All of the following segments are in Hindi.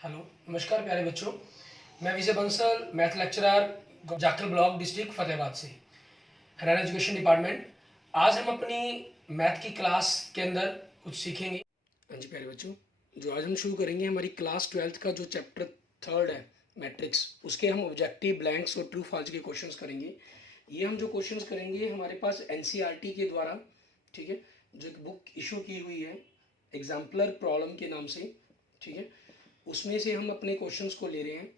हेलो, नमस्कार प्यारे बच्चों। मैं Vijay Bansal, math lecturer, Jakhal block, district Fatehabad से, हरियाणा एजुकेशन डिपार्टमेंट। आज हम अपनी मैथ की क्लास के अंदर कुछ सीखेंगे। हाँ जी प्यारे बच्चों, जो आज हम शुरू करेंगे हमारी क्लास 12th का जो चैप्टर 3 है मैट्रिक्स, उसके हम ऑब्जेक्टिव, ब्लैंक्स और ट्रू फॉल्स के क्वेश्चंस करेंगे। ये हम जो क्वेश्चंस करेंगे हमारे पास एनसीईआरटी के द्वारा, ठीक है, जो एक बुक इशू की हुई है एग्जाम्पलर प्रॉब्लम के नाम से, ठीक है, उसमें से हम अपने क्वेश्चंस को ले रहे हैं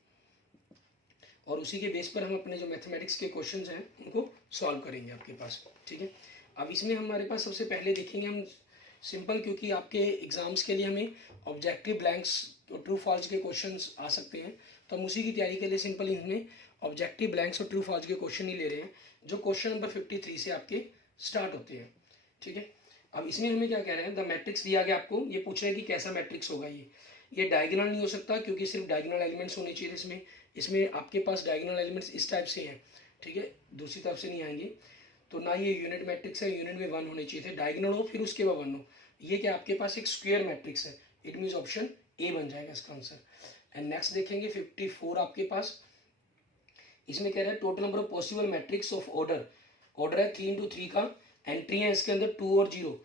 और उसी के बेस पर हम अपने जो मैथमेटिक्स के क्वेश्चंस हैं उनको सॉल्व करेंगे आपके पास, ठीक है। अब इसमें हमारे पास सबसे पहले देखेंगे हम सिंपल, क्योंकि आपके एग्जाम्स के लिए हमें ऑब्जेक्टिव, ब्लैंक्स और ट्रू फॉल्स के क्वेश्चंस आ सकते हैं, तो हम उसी की तैयारी के लिए सिंपल इनमें ऑब्जेक्टिव, ब्लैंक्स और ट्रू फॉल्स के क्वेश्चन ही ले रहे हैं, जो क्वेश्चन नंबर 53 से आपके स्टार्ट होते हैं, ठीक है। अब इसमें हमें क्या कह रहे हैं, द मैट्रिक्स दिया गया आपको, ये पूछ रहे हैं कि कैसा मैट्रिक्स होगा ये डायगोनल नहीं हो सकता, क्योंकि सिर्फ डायगोनल एलिमेंट्स होने चाहिए इसमें। इसमें आपके पास डायगोनल एलिमेंट्स इस टाइप से हैं, ठीक है, दूसरी तरफ से नहीं आएंगे। तो ना ये यूनिट मैट्रिक्स है, यूनिट में 1 होने चाहिए थे, डायगोनल हो फिर उसके बाद 1 हो। ये क्या आपके पास एक स्क्वायर मैट्रिक्स है, इट मीन्स ऑप्शन ए बन जाएगा इसका आंसर। एंड नेक्स्ट देखेंगे 54 आपके पास, इसमें कह रहा है total number of possible matrix of order है 3 into 3 का, एंट्री है इसके अंदर 2 और 0,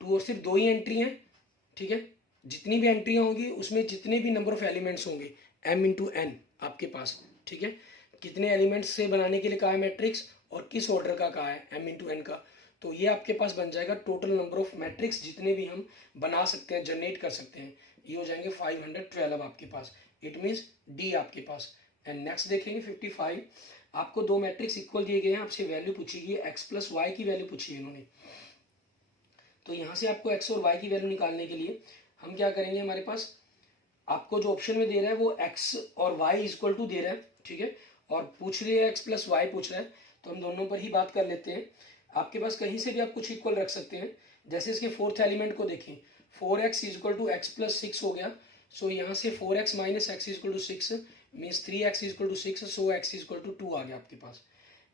2 और सिर्फ 2 ही एंट्री हैं, ठीक है। जितनी भी एंट्रियां होंगी उसमें जितने भी नंबर ऑफ एलिमेंट्स होंगे m इंटू एन आपके पास, ठीक है। कितने एलिमेंट्स से बनाने के लिए कहा है मैट्रिक्स और किस ऑर्डर का कहा है m इंटू एन का, तो ये आपके पास बन जाएगा टोटल नंबर ऑफ मैट्रिक्स जितने भी हम बना सकते हैं, जनरेट कर सकते हैं, ये हो जाएंगे 512 आपके पास, इट मीन्स डी आपके पास। एंड नेक्स्ट देखेंगे 55, आपको दो मैट्रिक्स इक्वल दिए गए हैं, आपसे वैल्यू पूछी गई है, x प्लस वाई की वैल्यू पूछी है इन्होंने। तो यहाँ से आपको x और y की वैल्यू निकालने के लिए हम क्या करेंगे, हमारे पास आपको जो ऑप्शन में दे रहा है वो x और y इक्वल टू दे रहा है, ठीक है, और पूछ रही है x प्लस वाई पूछ रहा है, तो हम दोनों पर ही बात कर लेते हैं। आपके पास कहीं से भी आप कुछ इक्वल रख सकते हैं, जैसे इसके फोर्थ एलिमेंट को देखें, 4x equal to x plus 6 हो गया, सो यहाँ से 4x minus x equal to 6 means 3x equal to 6, so x equal to 2 आ गया आपके पास।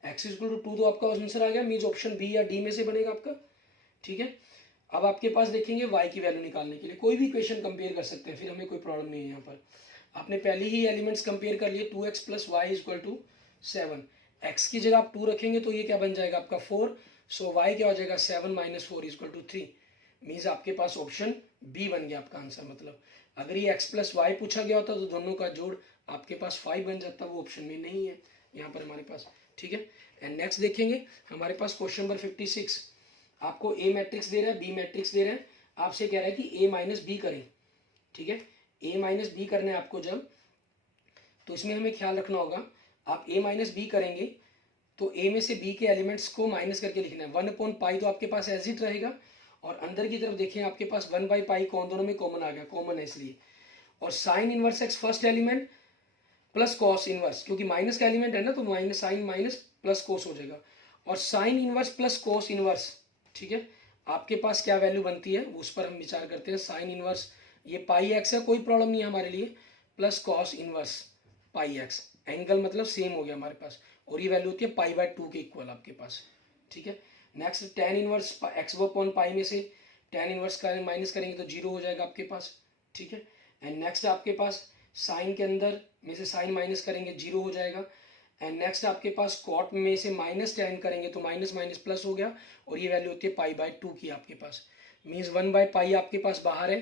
x इक्वल टू 2 तो आपका आंसर आ गया, मीन्स ऑप्शन बी या डी में से बनेगा आपका, ठीक है। अब आपके पास देखेंगे y की वैल्यू निकालने के लिए कोई भी इक्वेशन कंपेयर कर सकते हैं, फिर हमें कोई प्रॉब्लम नहीं है। यहाँ पर आपने पहले ही एलिमेंट्स कंपेयर कर लिए, 2x plus y equal to 7, x की जगह आप 2 रखेंगे तो ये क्या बन जाएगा आपका 4, सो y क्या हो जाएगा 7 माइनस 4 इक्वल टू 3, मीन्स आपके पास ऑप्शन बी बन गया आपका आंसर। मतलब अगर ये x प्लस वाई पूछा गया होता तो दोनों का जोड़ आपके पास 5 बन जाता, वो ऑप्शन में नहीं है यहाँ पर हमारे पास, ठीक है। एंड नेक्स्ट देखेंगे हमारे पास क्वेश्चन नंबर 56, आपको ए मैट्रिक्स दे रहा है, बी मैट्रिक्स दे रहा है, आपसे कह रहा है कि ए माइनस बी करें, ठीक है। ए माइनस बी करना है आपको जब, तो इसमें हमें ख्याल रखना होगा, आप ए माइनस बी करेंगे तो ए में से बी के एलिमेंट्स को माइनस करके लिखना है, 1/पाई तो आपके पास एज इट रहेगा, और अंदर की तरफ देखें आपके पास 1/पाई कौन, दोनों में कॉमन आ गया, कॉमन है इसलिए, और sine inverse x first element plus cos inverse, क्योंकि माइनस का एलिमेंट है ना, तो minus sine minus plus cos हो जाएगा, और sine inverse plus cos inverse, ठीक है। आपके पास क्या वैल्यू बनती है उस पर हम विचार करते हैं। साइन इनवर्स ये पाई एक्स है, कोई प्रॉब्लम नहीं है हमारे लिए, प्लस कॉस इनवर्स पाई एक्स, एंगल मतलब सेम हो गया हमारे पास, और ये वैल्यू होती है π/2 के इक्वल आपके पास, ठीक है। Next tan inverse x upon pi में से टेन इनवर्स का माइनस करेंगे तो 0 हो जाएगा आपके पास, ठीक है। एंड नेक्स्ट आपके पास साइन के अंदर में से साइन माइनस करेंगे 0 हो जाएगा, एंड नेक्स्ट आपके पास कॉट में से माइनस टेन करेंगे तो माइनस माइनस प्लस हो गया, और ये वैल्यू होती है π/2 की आपके पास, मीन्स 1/पाई आपके पास बाहर है,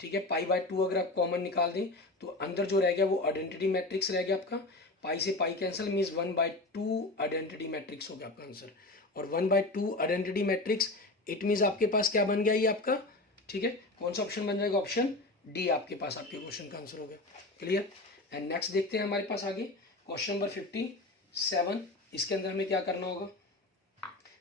ठीक है। π/2 अगर आप कॉमन निकाल दें तो अंदर जो रह गया वो आइडेंटिटी मैट्रिक्स रह गया आपका, पाई से pi cancel, means 1/2 identity matrix हो गया आपका आंसर, और 1/2 आइडेंटिटी मैट्रिक्स इट मीन्स आपके पास क्या बन गया ये आपका, ठीक है, कौन सा ऑप्शन बन जाएगा, ऑप्शन डी आपके पास आपके क्वेश्चन का आंसर हो गया, क्लियर। एंड नेक्स्ट देखते हैं हमारे पास आगे क्वेश्चन नंबर 57, इसके अंदर हमें क्या करना होगा,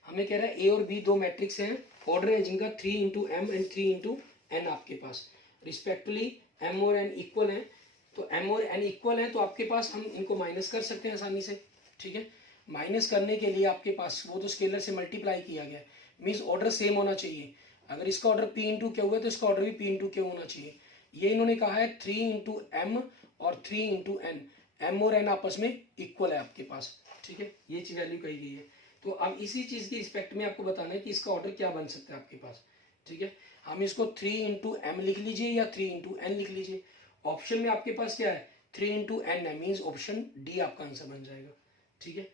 हमें कह रहा है ए और बी दो मैट्रिक्स हैं, ऑर्डर है जिनका 3 into m and 3 into n आपके पास, रिस्पेक्टली एम और एन इक्वल है, तो एम और एन इक्वल है तो आपके पास हम इनको माइनस कर सकते हैं आसानी से, ठीक है। माइनस करने के लिए आपके पास वो तो स्केलर से मल्टीप्लाई किया गया है, मीन्स ऑर्डर सेम होना चाहिए, अगर इसका ऑर्डर पी इंटू क्यू है तो इसका ऑर्डर भी पी इंटू क्यू होना चाहिए। ये इन्होंने कहा है 3 इंटू एम और 3 इंटू एन, एम और एन आपस में इक्वल है आपके पास, ठीक है, ये चीज वैल्यू कही गई है। तो अब इसी चीज की रिस्पेक्ट में आपको बताना है कि इसका ऑर्डर क्या बन सकता है आपके पास, ठीक है। हम इसको 3 इंटू एम लिख लीजिए या 3 इंटू एन लिख लीजिए, ऑप्शन में आपके पास क्या है 3 इंटू एन है, मीन्स ऑप्शन डी आपका आंसर बन जाएगा। ठीक है,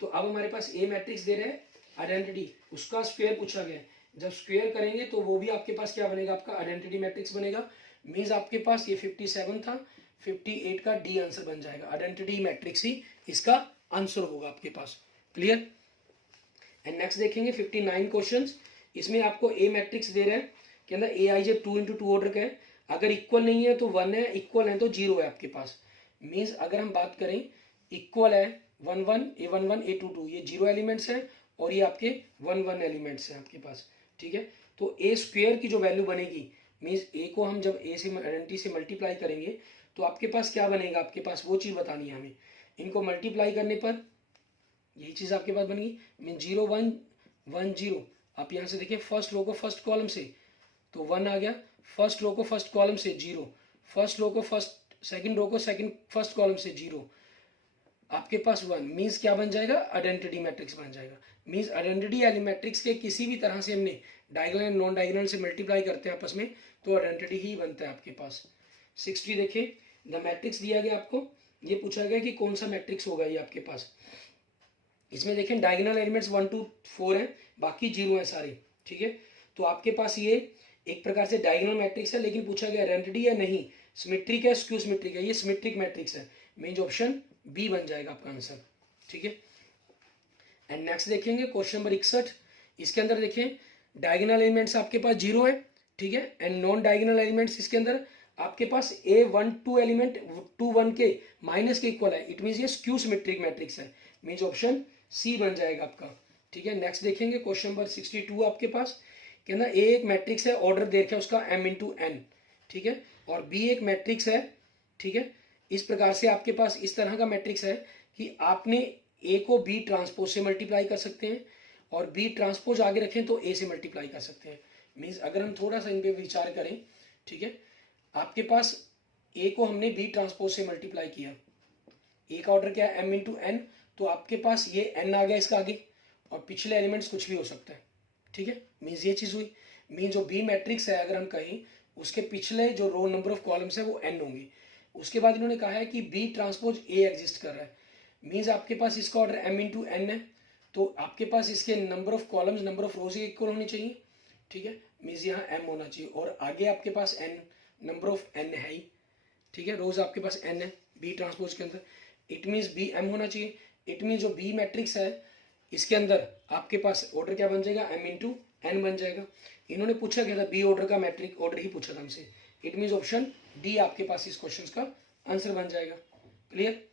तो अब हमारे पास ए मैट्रिक्स दे रहे हैं, आइडेंटिटी उसका स्क्वायर पूछा गया है। जब स्क्वायर करेंगे तो वो भी आपके पास क्या बनेगा, आपका आइडेंटिटी मैट्रिक्स बनेगा। मीन्स आपके पास ये 57 था, 58 का डी आंसर बन जाएगा। आइडेंटिटी मैट्रिक्स ही इसका आंसर होगा आपके पास। क्लियर। एंड नेक्स्ट देखेंगे 59 क्वेश्चंस। इसमें आपको ए मैट्रिक्स दे रहे हैं के अंदर ए आई जे 2 इंटू 2 ऑर्डर का है। अगर इक्वल नहीं है तो 1 है, इक्वल है तो 0 है आपके पास। मीन्स अगर हम बात करें इक्वल है 1 1 ए 1 1 ए 2 2, ये 0 एलिमेंट्स है और ये आपके 1 1 एलिमेंट्स हैं आपके पास। ठीक है, तो ए स्क्वेयर की जो वैल्यू बनेगी, मीन्स ए को हम जब ए से आइडेंटिटी से मल्टीप्लाई करेंगे तो आपके पास क्या बनेगा, आपके पास वो चीज़ बतानी है हमें। इनको मल्टीप्लाई करने पर यही चीज़ आपके पास बनेगी, मीन 0 1 1 0। आप यहाँ से देखिए फर्स्ट रो को फर्स्ट कॉलम से तो 1 आ गया, फर्स्ट रो को फर्स्ट कॉलम से 0, फर्स्ट रो को फर्स्ट सेकंड रो को सेकंड फर्स्ट कॉलम से 0, आपके पास 1। मीन्स क्या बन जाएगा, आइडेंटिटी मैट्रिक्स बन जाएगा। मीन्स आइडेंटिटी वाली मैट्रिक्स के किसी भी तरह से हमने डायगोनल नॉन डायगोनल से मल्टीप्लाई करते हैं आपस में तो आइडेंटिटी ही बनता है आपके पास। 60 देखिए, द मैट्रिक्स दिया गया आपको, ये पूछा गया कि कौन सा मैट्रिक्स होगा ये आपके पास। इसमें देखें डायगोनल एलिमेंट्स 1 2 4 है, बाकी 0 है सारे। ठीक है, तो आपके पास ये एक प्रकार से डायगोनल मैट्रिक्स है, लेकिन पूछा गया आइडेंटिटी या नहीं, सिमेट्रिक है स्क्यू सिमेट्रिक है, ये सिमेट्रिक मैट्रिक्स है। मीन्स ऑप्शन बी बन जाएगा आपका आंसर। ठीक है, एंड नेक्स्ट देखेंगे क्वेश्चन नंबर 61। इसके अंदर देखें डायगोनल एलिमेंट्स आपके पास 0 है। ठीक है, एंड नॉन डायगोनल एलिमेंट्स इसके अंदर आपके पास ए 1 2 एलिमेंट 2 1 के माइनस के इक्वल है। इट मीन्स ये स्क्यू सिमेट्रिक मैट्रिक्स है। मीन्स ऑप्शन सी बन जाएगा आपका। ठीक है, नेक्स्ट देखेंगे क्वेश्चन नंबर 62 आपके पास कि ना ए एक मैट्रिक्स है, ऑर्डर दे रखा है उसका m इंटू एन। ठीक है, और बी एक मैट्रिक्स है। ठीक है, इस प्रकार से आपके पास इस तरह का मैट्रिक्स है कि आपने ए को बी ट्रांसपोज से मल्टीप्लाई कर सकते हैं और बी ट्रांसपोज आगे रखें तो ए से मल्टीप्लाई कर सकते हैं। मीन्स अगर हम थोड़ा सा इन पे विचार करें, ठीक है, आपके पास ए को हमने बी ट्रांसपोज से मल्टीप्लाई किया, ए का ऑर्डर क्या है m इंटू एन, तो आपके पास ये n आ गया इसका आगे और पिछले एलिमेंट्स कुछ भी हो सकता है। ठीक है, मीन्स ये चीज़ हुई। मीन्स जो बी मैट्रिक्स है अगर हम कहें उसके पिछले जो रो नंबर ऑफ कॉलम्स है वो n होंगे। उसके बाद इन्होंने कहा है कि बी ट्रांसपोज ए एग्जिस्ट कर रहा है। मीन्स आपके पास इसका ऑर्डर m इंटू एन है, तो आपके पास इसके number of columns number of rose equal होनी चाहिए। ठीक है, मीन्स यहाँ m होना चाहिए और आगे आपके पास n, नंबर ऑफ n है ही। ठीक है, रोज आपके पास n है बी ट्रांसपोज के अंदर, इट मीन्स बी m होना चाहिए। इट मीन्स जो बी मैट्रिक्स है इसके अंदर आपके पास ऑर्डर क्या बन जाएगा, m इंटू एन बन जाएगा। इन्होंने पूछा क्या था, बी ऑर्डर का मैट्रिक ऑर्डर ही पूछा था हमसे। इट मीन्स ऑप्शन डी आपके पास इस क्वेश्चन का आंसर बन जाएगा। क्लियर।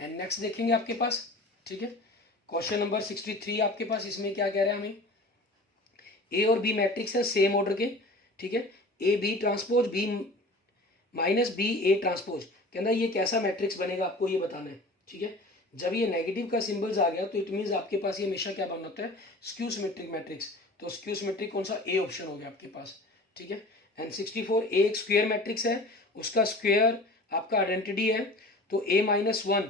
एंड नेक्स्ट देखेंगे आपके पास। ठीक है, क्वेश्चन नंबर 63 आपके पास, इसमें क्या कह रहा है हमें, ए और बी मैट्रिक्स है सेम ऑर्डर के। ठीक है, A B transpose B minus B A transpose के अंदर ये कैसा मैट्रिक्स बनेगा आपको ये बताना है। ठीक है, जब ये नेगेटिव का सिंबल्स आ गया तो इट मीन्स आपके पास ये हमेशा क्या बन होता है, स्क्यू सिमेट्रिक मैट्रिक्स। तो स्क्यू सिमेट्रिक कौन सा, ए ऑप्शन हो गया आपके पास। ठीक है, एंड 64 ए एक स्क्वायर मैट्रिक्स है, उसका स्क्वायर आपका आइडेंटिटी है, तो ए माइनस 1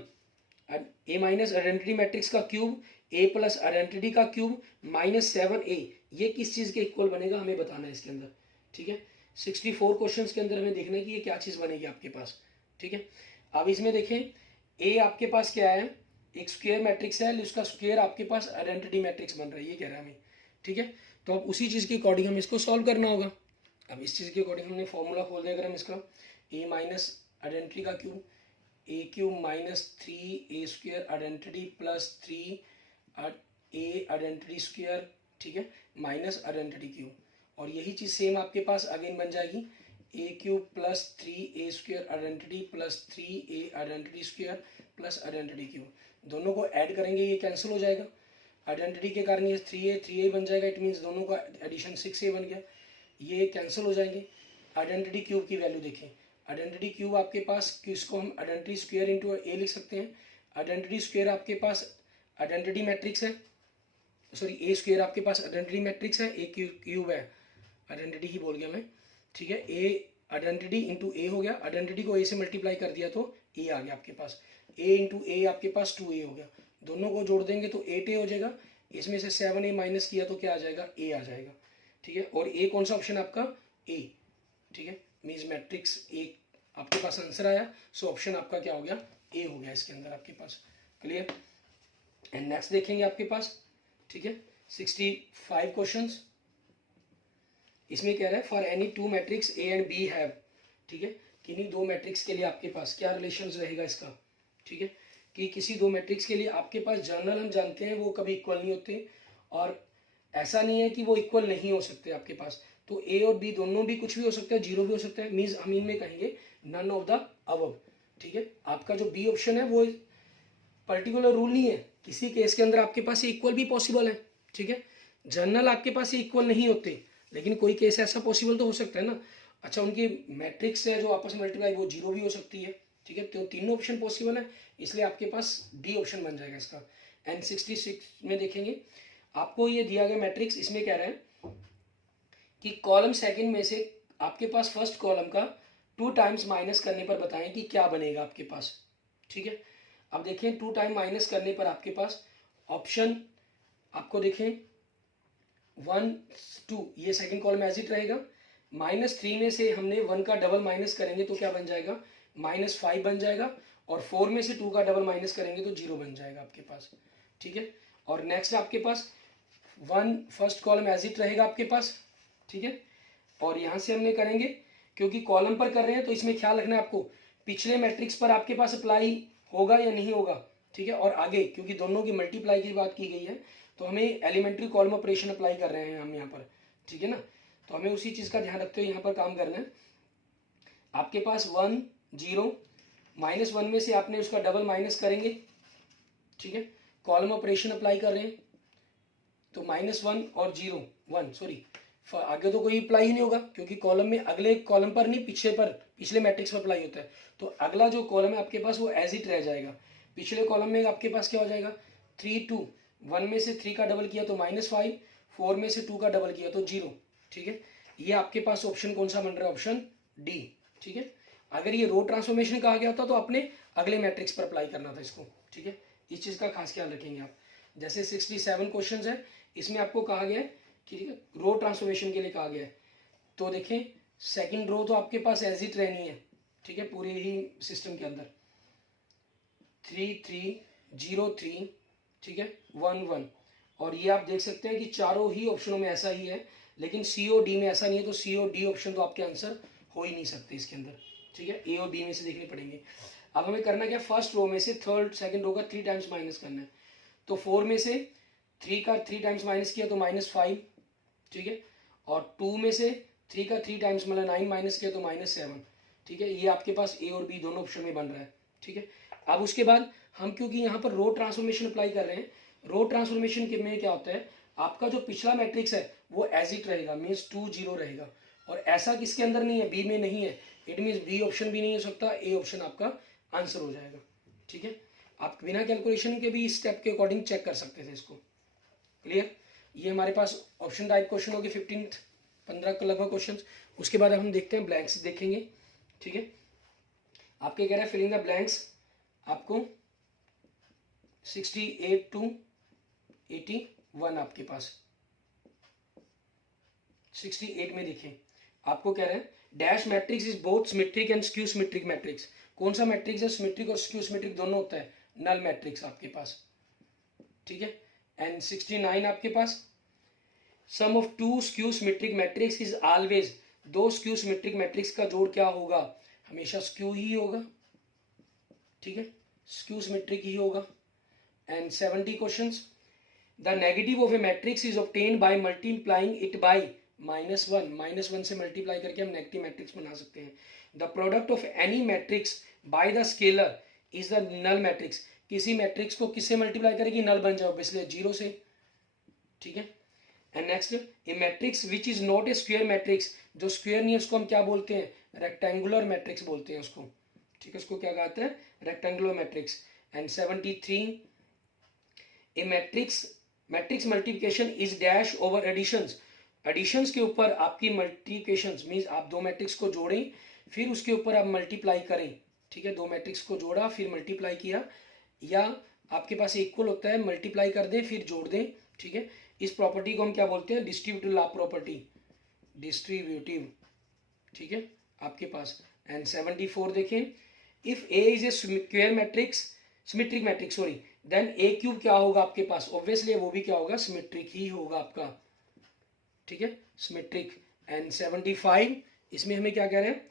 ए माइनस आइडेंटिटी मैट्रिक्स का क्यूब ए प्लस आइडेंटिटी का क्यूब माइनस 7a, ये किस चीज़ के इक्वल बनेगा हमें बताना है इसके अंदर। ठीक है, 64 क्वेश्चंस के अंदर हमें देखना है कि ये क्या चीज़ बनेगी आपके पास। ठीक है, अब इसमें देखें ए आपके पास क्या है, एक स्क्वायर मैट्रिक्स है, उसका स्क्वायर आपके पास आइडेंटिटी मैट्रिक्स बन रहा है, ये कह रहा है हमें। ठीक है, तो अब उसी चीज़ के अकॉर्डिंग हम इसको सॉल्व करना होगा। अब इस चीज़ के अकॉर्डिंग हमने फॉर्मूला खोल दिया, अगर हम इसका ए माइनस आइडेंटिटी का cube A cube minus 3 a square identity plus 3 a identity square, ठीक है, माइनस आइडेंटिटी क्यूब, और यही चीज़ सेम आपके पास अगेन बन जाएगी, a cube plus 3 a square identity plus 3 a identity square plus identity cube. दोनों को ऐड करेंगे ये कैंसिल हो जाएगा, आइडेंटिटी के कारण ये 3a बन जाएगा, इट मीन्स दोनों का एडिशन 6a बन गया, ये कैंसिल हो जाएंगे। आइडेंटिटी क्यूब की वैल्यू देखें, आइडेंटिटी क्यूब आपके पास, इसको हम आइडेंटिटी स्क्वायर इंटू ए लिख सकते हैं। आइडेंटिटी स्क्वायर आपके पास आइडेंटिटी मैट्रिक्स है, सॉरी ए स्क्वायर आपके पास आइडेंटिटी मैट्रिक्स है, ए क्यूब है, आइडेंटिटी ही बोल गया मैं। ठीक है, ए आइडेंटिटी इंटू ए हो गया, आइडेंटिटी को ए से मल्टीप्लाई कर दिया तो ए आ गया आपके पास, ए इंटू ए आपके पास 2a हो गया, दोनों को जोड़ देंगे तो 8a हो जाएगा, इसमें से 7a माइनस किया तो क्या आ जाएगा, a आ जाएगा। ठीक है, और a कौन सा ऑप्शन आपका, ए। ठीक है, मीन्स मैट्रिक्स ए आपके पास आंसर आया। सो ऑप्शन आपका क्या हो गया, ए हो गया इसके अंदर आपके पास। क्लियर। एंड नेक्स्ट देखेंगे आपके पास, ठीक है, 65 क्वेश्चंस। इसमें कह रहा है for any two matrix A and B have, ठीक है, किन्हीं दो मैट्रिक्स के लिए आपके पास क्या रिलेशन रहेगा इसका, ठीक है, कि किसी दो मैट्रिक्स के लिए आपके पास जनरल हम जानते हैं वो कभी इक्वल नहीं होते, और ऐसा नहीं है कि वो इक्वल नहीं हो सकते आपके पास। तो ए और बी दोनों भी कुछ भी हो सकता है, जीरो भी हो सकता है, मीन्स हम इनमें कहेंगे नन ऑफ द अबव, ठीक है। आपका जो बी ऑप्शन है वो पर्टिकुलर रूल नहीं है, किसी केस के अंदर आपके पास ये इक्वल भी पॉसिबल है, ठीक है। जनरल आपके पास ये इक्वल नहीं होते, लेकिन कोई केस ऐसा पॉसिबल तो हो सकता है ना। अच्छा, उनकी मैट्रिक्स है जो आपस में मल्टीप्लाई वो जीरो भी हो सकती है, ठीक है। तो तीनों ऑप्शन पॉसिबल है, इसलिए आपके पास डी ऑप्शन बन जाएगा इसका। एंड 66 में देखेंगे, आपको ये दिया गया मैट्रिक्स, इसमें कह रहे हैं कि कॉलम सेकंड में से आपके पास फर्स्ट कॉलम का 2 टाइम्स माइनस करने पर बताएं कि क्या बनेगा आपके पास, ठीक है। अब देखें 2 टाइम माइनस करने पर आपके पास ऑप्शन आपको देखें 1 2, ये सेकंड कॉलम एज इट रहेगा। -3 में से हमने 1 का डबल माइनस करेंगे तो क्या बन जाएगा, -5 बन जाएगा, और 4 में से 2 का डबल माइनस करेंगे तो 0 बन जाएगा आपके पास, ठीक है। और नेक्स्ट आपके पास 1 फर्स्ट कॉलम एज इट रहेगा आपके पास, ठीक है। और यहाँ से हमने करेंगे, क्योंकि कॉलम पर कर रहे हैं तो इसमें ख्याल रखना है आपको पिछले मैट्रिक्स पर आपके पास अप्लाई होगा या नहीं होगा, ठीक है। और आगे क्योंकि दोनों की मल्टीप्लाई की बात की गई है तो हमें एलिमेंट्री कॉलम ऑपरेशन अप्लाई कर रहे हैं हम यहाँ पर, ठीक है ना। तो हमें उसी चीज़ का ध्यान रखते हुए यहाँ पर काम करना है। आपके पास 1 0, -1 में से आपने उसका डबल माइनस करेंगे, ठीक है, कॉलम ऑपरेशन अप्लाई कर रहे हैं तो -1 और 0 1, सॉरी आगे तो कोई अप्लाई ही नहीं होगा क्योंकि कॉलम में अगले कॉलम पर नहीं पिछले मैट्रिक्स पर अप्लाई होता है। तो अगला जो कॉलम है आपके पास वो एज इट रह जाएगा। पिछले कॉलम में आपके पास क्या हो जाएगा 3 2, 1 में से 3 का डबल किया तो -5, 4 में से 2 का डबल किया तो 0, ठीक है। ये आपके पास ऑप्शन कौन सा बन रहा है, ऑप्शन डी, ठीक है। अगर ये रो ट्रांसफॉर्मेशन कहा गया था तो आपने अगले मैट्रिक्स पर अप्लाई करना था इसको, ठीक है। इस चीज़ का खास ख्याल रखेंगे आप। जैसे 67 क्वेश्चन है, इसमें आपको कहा गया है, ठीक है, रो ट्रांसफॉर्मेशन के लिए कहा गया है। तो देखें सेकंड रो तो आपके पास एज इट रहनी है, ठीक है, पूरे ही सिस्टम के अंदर 3 3 0 3, ठीक है, 1 1। और ये आप देख सकते हैं कि चारों ही ऑप्शनों में ऐसा ही है, लेकिन सी और डी में ऐसा नहीं है। तो सी और डी ऑप्शन तो आपके आंसर हो ही नहीं सकते इसके अंदर, ठीक है। ए और बी में से देखने पड़ेंगे। अब हमें करना क्या, फर्स्ट रो में से थर्ड सेकंड रो का 3 टाइम्स माइनस करना है। तो 4 में से 3 का 3 टाइम्स माइनस किया तो -5, ठीक है। और 2 में से 3 का 3 टाइम्स मतलब 9 माइनस किया तो -7, ठीक है। ये आपके पास ए और बी दोनों ऑप्शन में बन रहा है, ठीक है। अब उसके बाद हम क्योंकि यहाँ पर रो ट्रांसफॉर्मेशन अप्लाई कर रहे हैं, रो ट्रांसफॉर्मेशन के में क्या होता है, आपका जो पिछला मैट्रिक्स है वो एज इट रहेगा, मीन्स 2 0 रहेगा। और ऐसा किसके अंदर नहीं है, बी में नहीं है, इट मीन्स बी ऑप्शन भी नहीं हो सकता, ए ऑप्शन आपका आंसर हो जाएगा, ठीक है। आप बिना कैलकुलेशन के भी इस स्टेप के अकॉर्डिंग चेक कर सकते थे इसको। क्लियर। ये हमारे पास ऑप्शन टाइप क्वेश्चन हो गए 15 का लगभग क्वेश्चन। उसके बाद हम देखते हैं ब्लैंक्स देखेंगे, ठीक है। आपके कह रहे हैं फिलिंग द ब्लैंक्स, आपको 68 to 81 आपके पास 68 में देखें, आपको कह रहे हैं dash matrix is both symmetric and skew symmetric matrix. कौन सा मैट्रिक्स है, सिमेट्रिक और स्क्यू सिमेट्रिक दोनों होता है, नल मैट्रिक्स आपके पास, ठीक है। एंड 69 आपके पास sum of 2 skew symmetric matrix is always, 2 skew symmetric matrix का जोड़ क्या होगा, हमेशा स्क्यू ही होगा, ठीक है, स्क्यू सिमेट्रिक ही होगा। And 70 questions, the negative of A matrix is obtain by multiplying it by -1, -1 से मल्टीप्लाई करके हम नेगेटिव मैट्रिक्स बना सकते हैं। The product of any matrix by the scalar is the null matrix, किसी मैट्रिक्स को किससे मल्टीप्लाई करेगी, नल बन जाओ, इसलिए 0 से, ठीक है। And next, A matrix which is not a square matrix, जो स्क्वायर नहीं है उसको हम क्या बोलते हैं, रेक्टेंगुलर मैट्रिक्स बोलते हैं उसको, ठीक है, उसको क्या कहते हैं, rectangular matrix. And 73, a matrix multiplication is dash over additions, additions के ऊपर आपकी मल्टीप्लिकेशंस मींस आप दो मैट्रिक्स को जोड़ें फिर उसके ऊपर आप मल्टीप्लाई करें, ठीक है, दो मैट्रिक्स को जोड़ा फिर मल्टीप्लाई किया, या आपके पास इक्वल होता है मल्टीप्लाई कर दें फिर जोड़ दें, ठीक है। इस प्रॉपर्टी को हम क्या बोलते हैं, डिस्ट्रीब्यूटिव लॉ प्रॉपर्टी, डिस्ट्रीब्यूटिव, ठीक है। आपके पास। एंड 74 देखें, if A is a square matrix, symmetric matrix sorry, then A cube क्या होगा आपके पास, ऑब्वियसली वो भी क्या होगा, सिमेट्रिक ही होगा आपका, ठीक है, सिमेट्रिक। एंड 75 इसमें हमें क्या कह रहे हैं,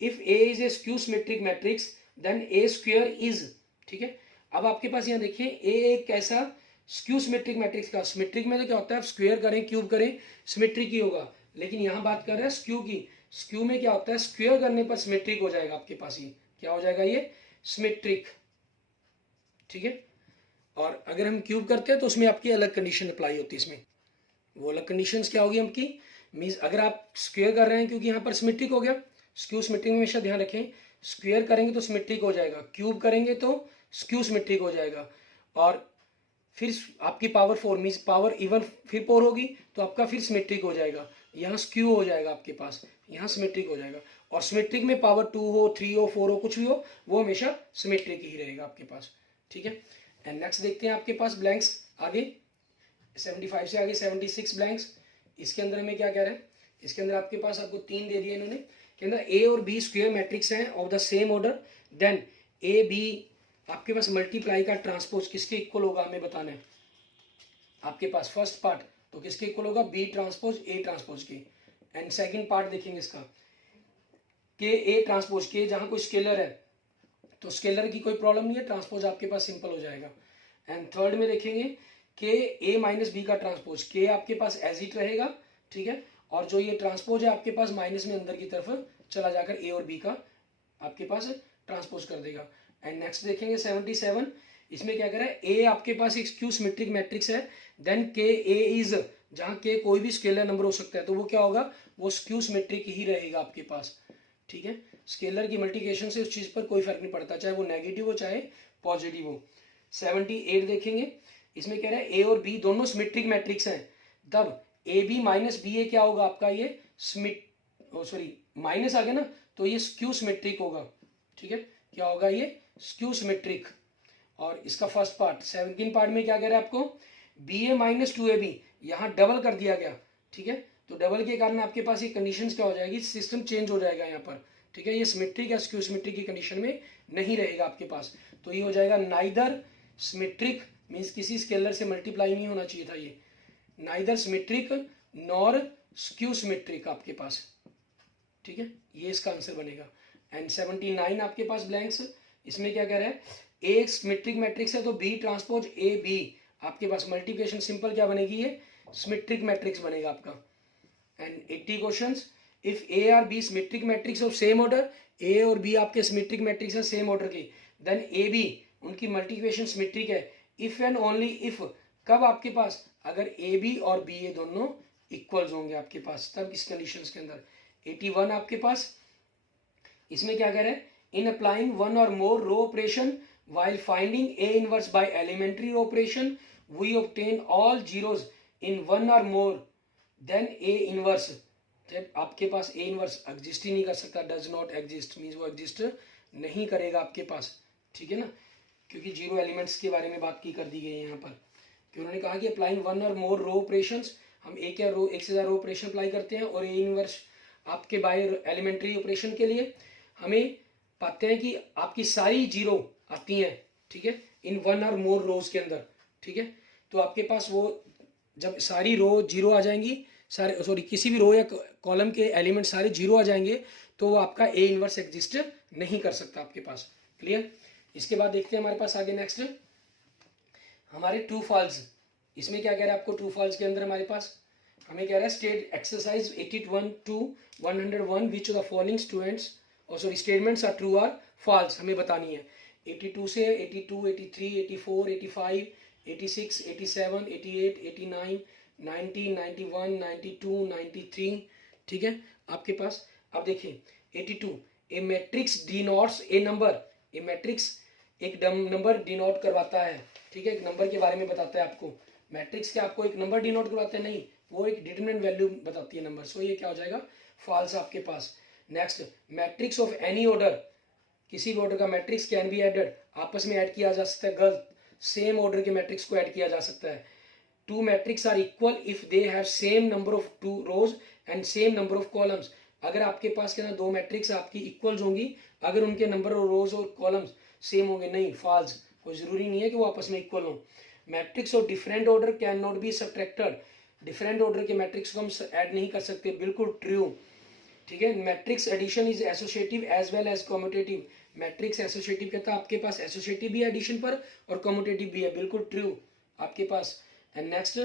if A is a skew symmetric matrix then A square is, ठीक है। अब आपके पास यहाँ देखिए ए एक कैसा स्क्यू सिमेट्रिक मैट्रिक्स का, सिमेट्रिक में तो क्या होता है, स्क्वायर करें क्यूब करें सिमेट्रिक ही होगा, लेकिन यहाँ बात कर रहे हैं स्क्यू की, स्क्यू में क्या होता है, स्क्वायर करने पर सिमेट्रिक हो जाएगा आपके पास, ये क्या हो जाएगा, ये सिमेट्रिक, ठीक है। और अगर हम क्यूब करते हैं तो उसमें आपकी अलग कंडीशन अप्लाई होती है, इसमें वो अलग कंडीशंस क्या होगी आपकी, मीन्स अगर आप स्क्वायर कर रहे हैं क्योंकि यहाँ पर सिमेट्रिक हो गया, स्क्यू सिमेट्रिक में हमेशा ध्यान रखें, स्क्वायर करेंगे तो सिमेट्रिक हो जाएगा, क्यूब करेंगे तो स्क्यू सिमेट्रिक हो जाएगा, और फिर आपकी पावर 4 मीन्स पावर इवन फिर 4 होगी तो आपका फिर सिमेट्रिक हो जाएगा, यहाँ स्क्यू हो जाएगा आपके पास, यहाँ सिमेट्रिक हो जाएगा, और सिमेट्रिक में पावर 2 हो 3 हो 4 हो कुछ भी हो वो हमेशा सिमेट्रिक ही रहेगा आपके पास, ठीक है। एंड नेक्स्ट देखते हैं आपके पास ब्लैंक्स आगे, 75 से आगे 76 ब्लैंक्स। इसके अंदर हमें क्या कह रहे हैं, इसके अंदर आपके पास आपको 3 दे दिए इन्होंने, के अंदर ए और बी स्क्वायर मैट्रिक्स हैं of the same order, then A B आपके पास मल्टीप्लाई का ट्रांसपोज किसके इक्वल होगा हमें बताना है आपके पास, फर्स्ट पार्ट तो किसके इक्वल होगा, बी ट्रांसपोज ए ट्रांसपोज के। एंड सेकंड पार्ट देखेंगे इसका, के ए ट्रांसपोज के, जहां कोई स्केलर है तो स्केलर की कोई प्रॉब्लम नहीं है, ट्रांसपोज आपके पास सिंपल हो जाएगा। एंड थर्ड में देखेंगे के ए माइनस बी का ट्रांसपोज, के आपके पास एज इट रहेगा, ठीक है, और जो ये ट्रांसपोज है आपके पास माइनस में अंदर की तरफ चला जाकर ए और बी का आपके पास ट्रांसपोज कर देगा। एंड नेक्स्ट देखेंगे 77, इसमें क्या करें, ए आपके पास एक स्क्यू सिमेट्रिक मैट्रिक्स है, देन के ए इज, जहां के कोई भी स्केलर नंबर हो सकता है तो वो क्या होगा, वो स्क्यू सिमेट्रिक ही रहेगा आपके पास, ठीक है। स्केलर की मल्टीप्लिकेशन से उस चीज पर कोई फर्क नहीं पड़ता, चाहे वो नेगेटिव हो चाहे पॉजिटिव हो। 78 देखेंगे, इसमें कह रहा है ए और बी दोनों सिमेट्रिक मैट्रिक्स हैं, तब ए बी माइनस बी ए क्या होगा आपका, ये सॉरी माइनस आ गया ना तो ये स्क्यू सिमेट्रिक होगा, ठीक है, क्या होगा ये स्क्यू सिमेट्रिक। और इसका फर्स्ट पार्ट 17 पार्ट में क्या कह रहा है आपको, बी ए माइनस 2ab, यहाँ डबल कर दिया गया, ठीक है, तो डबल के कारण आपके पास ये कंडीशंस क्या हो जाएगी, सिस्टम चेंज हो जाएगा यहाँ पर, ठीक है, ये सिमेट्रिक या स्क्यू सिमेट्रिक की कंडीशन में नहीं रहेगा आपके पास, तो ये हो जाएगा नाइदर सिमेट्रिक, मीन्स किसी स्केलर से मल्टीप्लाई नहीं होना चाहिए था ये, neither symmetric nor skew symmetric आपके पास, ठीक है, ये इसका आंसर बनेगा। एंड 79 आपके पास ब्लैंक्स, इसमें क्या कह रहा है, ए सिमेट्रिक मैट्रिक्स है तो बी ट्रांसपोज ए बी आपके पास मल्टीप्लिकेशन सिंपल क्या बनेगी, ये सिमेट्रिक मैट्रिक्स बनेगा आपका। And 80 questions, if A are B symmetric matrix of same order, A और बी आपके सिमेट्रिक मैट्रिक्स है सेम ऑर्डर की, देन ए बी उनकी मल्टीप्लिकेशन सिमेट्रिक है, इफ एंड ओनली इफ, कब आपके पास, अगर ए बी और बी ए दोनों इक्वल्स होंगे आपके पास, तब इस कंडीशंस के अंदर। 81 आपके पास, इसमें क्या कह रहे हैं, इन applying one or more row operation while finding a inverse by elementary operation we obtain all zeros in one or more then a inverse, जब आपके पास a inverse एग्जिस्ट ही नहीं कर सकता, does not exist मीन्स वो एग्जिस्ट नहीं करेगा आपके पास, ठीक है ना, क्योंकि जीरो एलिमेंट्स के बारे में बात की कर दी गई है यहाँ पर, कि उन्होंने कहा कि applying one or more row operations, हम एक या रो एक से ज़्यादा रो ऑपरेशन अप्लाई करते हैं, और a इनवर्स आपके बाय एलिमेंट्री ऑपरेशन के लिए हमें पाते हैं कि आपकी सारी जीरो आती हैं, ठीक है, इन वन और मोर रोज के अंदर, ठीक है, तो आपके पास वो जब सारी रो जीरो आ जाएंगी, सारे सॉरी किसी भी रो या कॉलम के एलिमेंट सारे जीरो आ जाएंगे तो वो आपका ए इनवर्स एग्जिस्ट नहीं कर सकता आपके पास, क्लियर। इसके बाद देखते हैं हमारे पास आगे नेक्स्ट हमारे ट्रू फॉल्स, इसमें क्या कह रहा है आपको, ट्रू फॉल्स के अंदर हमारे पास हमें कह रहा है state exercise 81 to 101 which of the following students or sorry statements are true or false हमें बतानी है। 82 से 82, 83, 84, 85, 86, 87, 88, 89, 90, 91, 92, 93, ठीक है आपके पास। अब देखिए 82, ए मैट्रिक्स डिनोट्स ए नंबर, ए मैट्रिक्स एक नंबर डिनोट करवाता है, ठीक है, एक नंबर के बारे में बताता है आपको, मैट्रिक्स क्या आपको एक नंबर डिनोट करवाता है, नहीं, वो एक डिटरमिनेंट वैल्यू बताती है नंबर, सो ये क्या हो जाएगा फॉल्स आपके पास। Next, matrix of any order, किसी भी ऑर्डर का मैट्रिक्स कैन बी एडेड, आपस में ऐड किया जा सकता है, गलत, सेम ऑर्डर के मैट्रिक्स को ऐड किया जा सकता है। Two matrix are equal if they have same number of two rows and same number of columns, अगर आपके पास क्या ना दो मैट्रिक्स आपकी इक्वल्स होंगी, अगर उनके नंबर और रोज और कॉलम्स सेम होंगे, नहीं फॉल्स, कोई जरूरी नहीं है कि वो आपस में इक्वल हो। Matrix of different order can not be subtracted, different order के मैट्रिक्स को हम ऐड नहीं कर सकते, बिल्कुल ट्रू। ठीक है, matrix addition is associative as well as commutative, matrix associative कहता है आपके पास एसोसिएटिव भी है एडिशन पर और कम्यूटेटिव भी है, बिल्कुल ट्रू आपके पास। And next,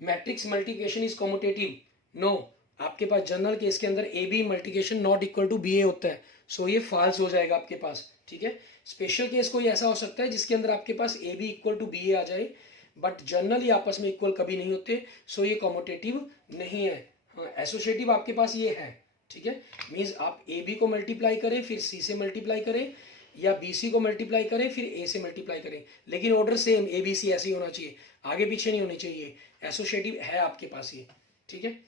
matrix multiplication is commutative, no, आपके पास जनरल केस के अंदर A B multiplication not equal to B A होता है, सो ये फॉल्स हो जाएगा आपके पास। ठीक है, स्पेशल केस कोई ऐसा हो सकता है जिसके अंदर आपके पास A B equal to B A आ जाए, बट जनरली आपस में इक्वल कभी नहीं होते, सो ये कम्यूटेटिव नहीं है। हाँ, एसोसिएटिव आपके पास ये है। ठीक है, मीन्स आप ए बी को मल्टीप्लाई करें फिर सी से मल्टीप्लाई करें, या बी सी को मल्टीप्लाई करें फिर ए से मल्टीप्लाई करें, लेकिन order same A B C ऐसे ही होना चाहिए, आगे पीछे नहीं होनी चाहिए, एसोसिएटिव है आपके पास ये। ठीक है,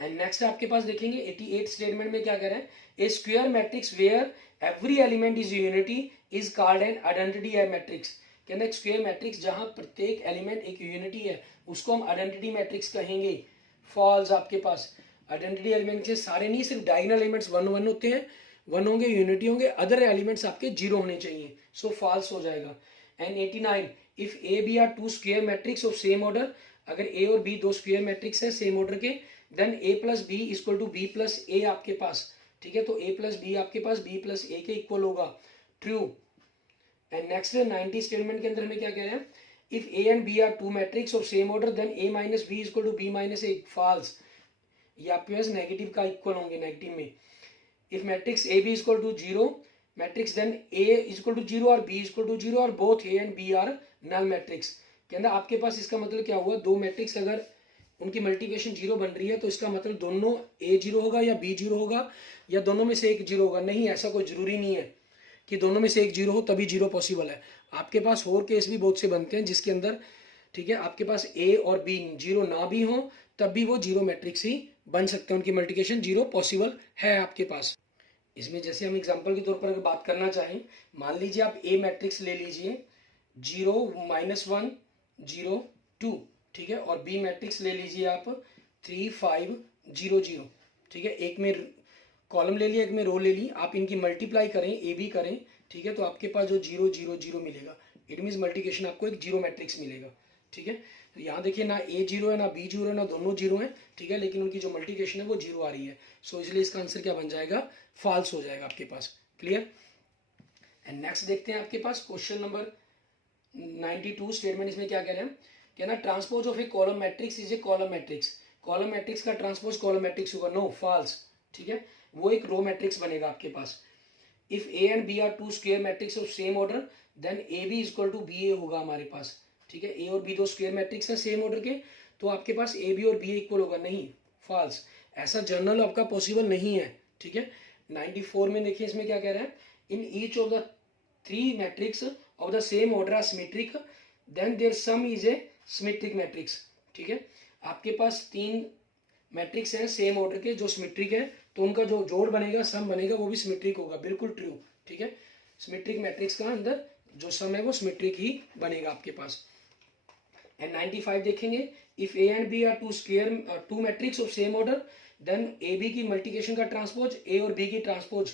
एंड नेक्स्ट आपके पास देखेंगे 88 स्टेटमेंट में क्या कह रहे हैं, a square matrix where every element is unity is called an identity matrix. कहना एक स्क्वायर मैट्रिक्स जहां प्रत्येक एलिमेंट एक यूनिटी है उसको हम आइडेंटिटी मैट्रिक्स कहेंगे। फॉल्स आपके पास, आइडेंटिटी एलिमेंट के सारे नहीं, सिर्फ डायगोनल एलिमेंट्स वन वन होते हैं, वन होंगे, यूनिटी होंगे, अदर एलिमेंट्स आपके जीरो होने चाहिए, सो फॉल्स हो जाएगा। And 89, if A B are two square matrix of same order, अगर ए और बी दो स्क्वायर मैट्रिक्स है सेम ऑर्डर के, then A plus B equal to B plus A आपके पास। ठीक है, तो ए प्लस बी आपके पास बी प्लस ए के इक्वल होगा, ट्रू। एंड नेक्स्ट 90 स्टेटमेंट के अंदर हमें क्या कह रहे हैं, if A and B are two matrix of same order then A minus B equal to B minus A, false, ये आपके पास नेगेटिव का इक्वल होंगे, नेगेटिव में। If matrix A B equal to zero matrix then A equal to zero और बी इक्वल टू जीरो और both A and B are null matrix. कहना आपके पास इसका मतलब क्या हुआ, दो मैट्रिक्स अगर उनकी मल्टीप्लिकेशन जीरो बन रही है तो इसका मतलब दोनों ए जीरो होगा या बी जीरो होगा या दोनों में से एक जीरो होगा, नहीं, ऐसा कोई जरूरी नहीं है कि दोनों में से एक जीरो हो तभी जीरो पॉसिबल है। आपके पास और केस भी बहुत से बनते हैं जिसके अंदर, ठीक है, आपके पास ए और बी जीरो ना भी हो तब भी वो जीरो मैट्रिक्स ही बन सकते हैं, उनकी मल्टीप्लिकेशन जीरो पॉसिबल है आपके पास। इसमें जैसे हम एग्जांपल के तौर पर अगर बात करना चाहें, मान लीजिए आप ए मैट्रिक्स ले लीजिए 0 -1 0 2, ठीक है, और बी मैट्रिक्स ले लीजिए आप 3 5 0 0, ठीक है, एक में कॉलम ले लिया एक में रो ले ली, आप इनकी मल्टीप्लाई करें ए बी करें, ठीक है, तो आपके पास जो 0 0 0 मिलेगा, इट मीन्स मल्टीप्लिकेशन आपको एक जीरो मैट्रिक्स मिलेगा। ठीक है, तो यहाँ देखिए ना ए जीरो है ना बी जीरो है ना दोनों जीरो हैं, ठीक है, लेकिन उनकी जो मल्टीप्लिकेशन है वो जीरो आ रही है, सो इसलिए इसका आंसर क्या बन जाएगा, फॉल्स हो जाएगा आपके पास। क्लियर। एंड नेक्स्ट देखते हैं आपके पास क्वेश्चन नंबर 92 स्टेटमेंट, इसमें क्या कह रहे हैं, कहना transpose of a column matrix is a column matrix, column matrix का ट्रांसपोज कॉलम मैट्रिक्स होगा, नो, फॉल्स। ठीक है, वो एक रो मैट्रिक्स बनेगा आपके पास। If A and B are two square matrix of same order then A B equal to B A होगा हमारे पास। ठीक है, ए और बी दो स्क्वायर मैट्रिक्स है सेम ऑर्डर के, तो आपके पास ए बी और बी इक्वल होगा, नहीं, फॉल्स, ऐसा जनरल आपका पॉसिबल नहीं है। ठीक है, 94 में देखिए इसमें क्या कह रहा है, in each of the three matrix of the same order are symmetric then their sum is a symmetric matrix. ठीक है, आपके पास तीन मैट्रिक्स हैं सेम ऑर्डर के जो सिमेट्रिक है, तो उनका जो जोड़ बनेगा सम बनेगा वो भी सिमेट्रिक होगा, बिल्कुल ट्रू। ठीक है, सिमेट्रिक मैट्रिक्स का अंदर जो सम है वो सिमेट्रिक ही बनेगा आपके पास। एंड 95 देखेंगे, if A and B are two matrix of same order then A B की मल्टीप्लिकेशन का ट्रांसपोज ए और बी की ट्रांसपोज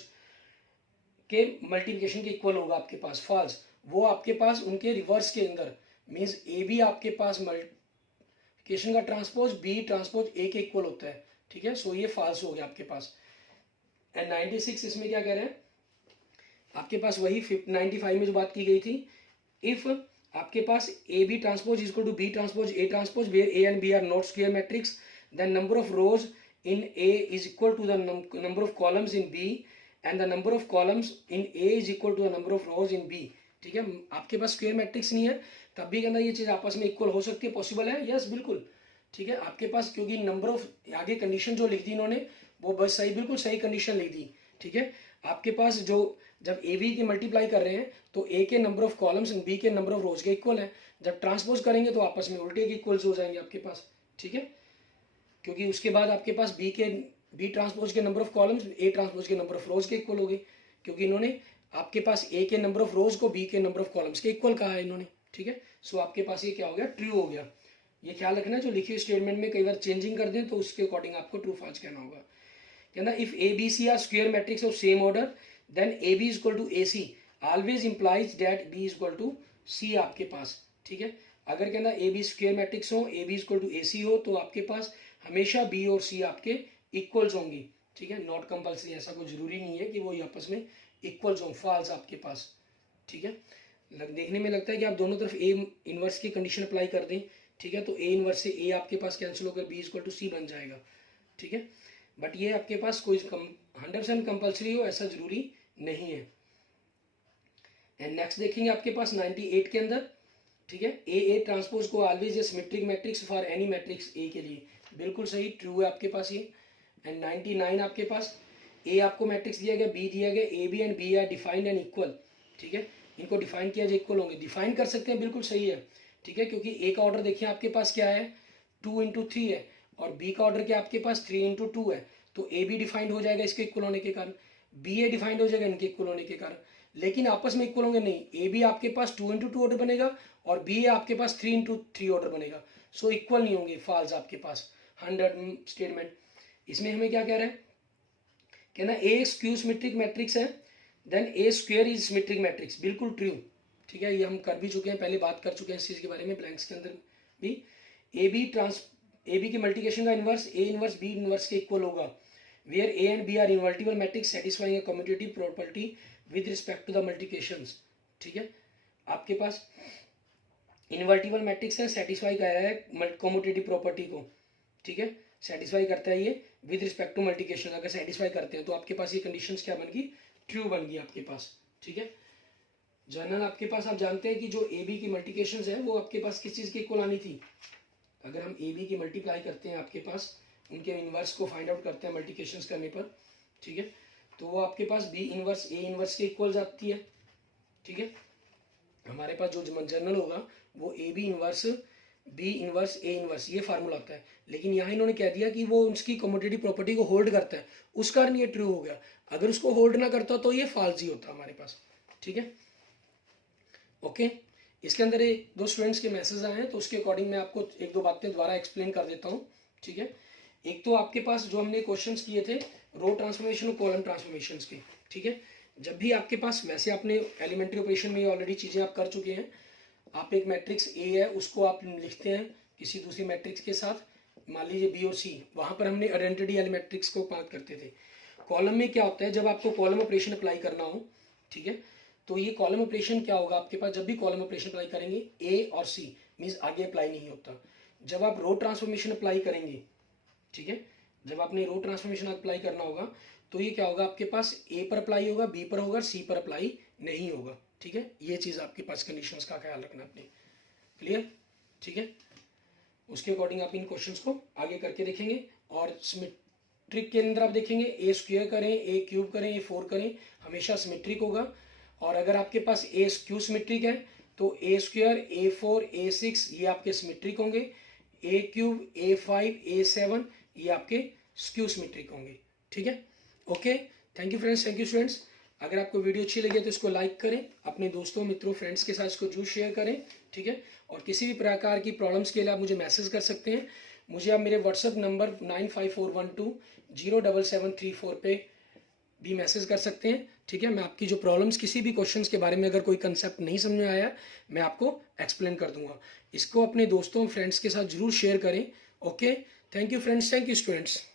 के मल्टीप्लिकेशन के इक्वल होगा आपके पास, फॉल्स, वो आपके पास उनके रिवर्स के अंदर, मीन्स ए बी आपके पास मल्टीप्लिकेशन का ट्रांसपोज बी ट्रांसपोज ए के इक्वल होता है। ठीक है, सो ये फॉल्स हो गया आपके पास। एंड 96 इसमें क्या कह रहे हैं, आपके पास वही 95 में जो बात की गई थी, इफ आपके पास A B transpose equal to B transpose A transpose where A and B are not square matrix then number of rows in A is equal to the number of columns in B and the number of columns in A is equal to the number of rows in B. ठीक है, आपके पास स्क्वायर मैट्रिक्स नहीं है तब भी कहना ये चीज आपस में इक्वल हो सकती है, पॉसिबल है, यस बिल्कुल। ठीक है, आपके पास क्योंकि नंबर ऑफ आगे कंडीशन जो लिख दी इन्होंने वो बस सही, बिल्कुल सही कंडीशन लिख दी। ठीक है, आपके पास जो जब ए बी की मल्टीप्लाई कर रहे हैं तो ए के नंबर ऑफ कॉलम्स बी के नंबर ऑफ रोज के इक्वल है, जब ट्रांसपोज करेंगे तो आपस में उल्टे के इक्वल्स हो जाएंगे आपके पास। ठीक है, क्योंकि उसके बाद आपके पास बी ट्रांसपोज के number of columns A transpose के नंबर ऑफ रोज के इक्वल हो गए, क्योंकि इन्होंने आपके पास ए के नंबर ऑफ रोज को बी के नंबर ऑफ कॉलम्स के इक्वल कहा है इन्होंने। ठीक है, सो आपके पास ये क्या हो गया, ट्रू हो गया। ये ख्याल रखना जो लिखी स्टेटमेंट में कई बार चेंजिंग कर दें तो उसके अकॉर्डिंग आपको ट्रू फॉल्स कहना होगा। कहना if A B C are square matrix of same order then A B is equal to A C always implies that B is equal to C आपके पास, ठीक है। अगर कहना ए बी स्क्वायर मैट्रिक्स हो, A B is equal to A C हो, तो आपके पास हमेशा बी और सी आपके इक्वल्स होंगी, ठीक है। नॉट कंपल्सरी, ऐसा कोई जरूरी नहीं है कि वो आपस में इक्वल्स हों, फॉल्स आपके पास, ठीक है। देखने में लगता है कि आप दोनों तरफ ए इनवर्स की कंडीशन अप्लाई कर दें, ठीक है, तो ए इनवर्स से ए आपके पास कैंसिल होकर बी इक्वल टू सी बन जाएगा, ठीक है। बट ये आपके पास कोई 100% कंपल्सरी हो ऐसा जरूरी नहीं है। एंड नेक्स्ट देखेंगे आपके पास 98 के अंदर, ठीक है, ए ट्रांसपोज को always a symmetric matrix for any matrix A के लिए, बिल्कुल सही, ट्रू है आपके पास ये। एंड 99 आपके पास ए आपको मैट्रिक्स दिया गया, बी दिया गया, A B and B are defined and equal, ठीक है, इनको डिफाइन किया जाए इक्वल होंगे, डिफाइन कर सकते हैं, बिल्कुल सही है, ठीक है, क्योंकि ए का ऑर्डर देखिए आपके पास क्या है 2 इंटू 3 है और बी का ऑर्डर क्या आपके पास 3 इंटू 2 है, तो ए बी डिफाइंड हो जाएगा इसके इक्वल होने के कारण, बी ए डिफाइंड हो जाएगा इनके इक्वल होने के कारण, लेकिन आपस में इक्वल होंगे नहीं, ए बी आपके पास 2 इंटू 2 ऑर्डर बनेगा और बी ए आपके पास 3 इंटू 3 ऑर्डर बनेगा, सो इक्वल नहीं होंगे, फॉल्स आपके पास 100 स्टेटमेंट। इसमें हमें क्या कह रहे हैं, कहना ए स्क्यू सिमेट्रिक मैट्रिक्स है then A square is symmetric matrix, बिल्कुल ट्रू, ठीक है, ये हम कर भी चुके हैं, पहले बात कर चुके हैं इस चीज़ के बारे में ब्लैंक्स के अंदर भी। ए बी के मल्टीप्लिकेशन का inverse A inverse B inverse के इक्वल होगा, where A and B are invertible matrix satisfying a commutative property with respect to the multiplications, ठीक है, आपके पास इन्वर्टिबल मैट्रिक्स है, सेटिस्फाई कर रहा है कम्यूटेटिव प्रॉपर्टी को, ठीक है, सेटिस्फाई करता है ये विद रिस्पेक्ट टू मल्टीप्लिकेशन, अगर सेटिस्फाई करते हैं तो आपके पास ये कंडीशंस क्या बन गई, ट्रू बन गई आपके पास, ठीक है। जनरल आपके पास आप जानते हैं कि जो ए बी की मल्टीप्लिकेशंस है वो आपके पास किस चीज़ के इक्वल आनी थी, अगर हम ए बी की मल्टीप्लाई करते हैं आपके पास उनके इन्वर्स को फाइंड आउट करते हैं मल्टीप्लिकेशंस करने पर, ठीक है, तो वो आपके पास बी इन्वर्स ए इन्वर्स के इक्वल आती है, ठीक है। हमारे पास जो जनरल होगा वो A B inverse B inverse A inverse ये फार्मूला होता है, लेकिन यहाँ इन्होंने कह दिया कि वो उसकी कम्यूटेटिव प्रॉपर्टी को होल्ड करता है, उस कारण ये ट्रू हो गया, अगर उसको होल्ड ना करता तो ये फॉल्स ही होता हमारे पास, ठीक है, ओके। इसके अंदर एक दो स्टूडेंट्स के मैसेज आए हैं तो उसके अकॉर्डिंग मैं आपको एक दो बातें दोबारा एक्सप्लेन कर देता हूँ, ठीक है। एक तो आपके पास जो हमने क्वेश्चंस किए थे रो ट्रांसफॉर्मेशन और कॉलम ट्रांसफॉर्मेशन के, ठीक है, जब भी आपके पास वैसे आपने एलिमेंट्री ऑपरेशन में ऑलरेडी चीज़ें आप कर चुके हैं, आप एक मैट्रिक्स ए है उसको आप लिखते हैं किसी दूसरी मैट्रिक्स के साथ, मान लीजिए बी और सी, वहाँ पर हमने आइडेंटिटी वाले मैट्रिक्स को बात करते थे। कॉलम में क्या होता है, जब आपको कॉलम ऑपरेशन अप्लाई करना हो, ठीक है, तो ये कॉलम ऑपरेशन क्या होगा आपके पास, जब भी कॉलम ऑपरेशन अप्लाई करेंगे ए और सी मीन्स आगे अप्लाई नहीं होता, जब आप रो ट्रांसफॉर्मेशन अप्लाई करेंगे, ठीक है, जब आपने रो ट्रांसफॉर्मेशन अप्लाई करना होगा तो ये क्या होगा आपके पास ए पर अप्लाई होगा, बी पर होगा, सी पर अप्लाई नहीं होगा, ठीक है, ये चीज़ आपके पास कंडीशंस का ख्याल रखना अपने, क्लियर, ठीक है। उसके अकॉर्डिंग आप इन क्वेश्चंस को आगे करके देखेंगे और सिमेट्रिक के अंदर आप देखेंगे ए स्क्वायर करें, ए क्यूब करें, ए 4 करें, हमेशा सिमेट्रिक होगा, और अगर आपके पास ए स्क्यू सिमेट्रिक है तो ए स्क्वायर, ए 4, ए 6 ये आपके सिमेट्रिक होंगे, ए क्यूब, ए 5, ए 7 ये आपके स्क्यू सिमेट्रिक होंगे, ठीक है, okay. Thank you friends, thank you students. अगर आपको वीडियो अच्छी लगी है तो इसको लाइक करें, अपने दोस्तों मित्रों फ्रेंड्स के साथ इसको जरूर शेयर करें, ठीक है, और किसी भी प्रकार की प्रॉब्लम्स के लिए आप मुझे मैसेज कर सकते हैं, मुझे आप मेरे व्हाट्सएप नंबर 9541207734 पे भी मैसेज कर सकते हैं, ठीक है। मैं आपकी जो प्रॉब्लम्स किसी भी क्वेश्चंस के बारे में अगर कोई कंसेप्ट नहीं समझ में आया मैं आपको एक्सप्लेन कर दूंगा, इसको अपने दोस्तों फ्रेंड्स के साथ जरूर शेयर करें, okay. Thank you friends, thank you students.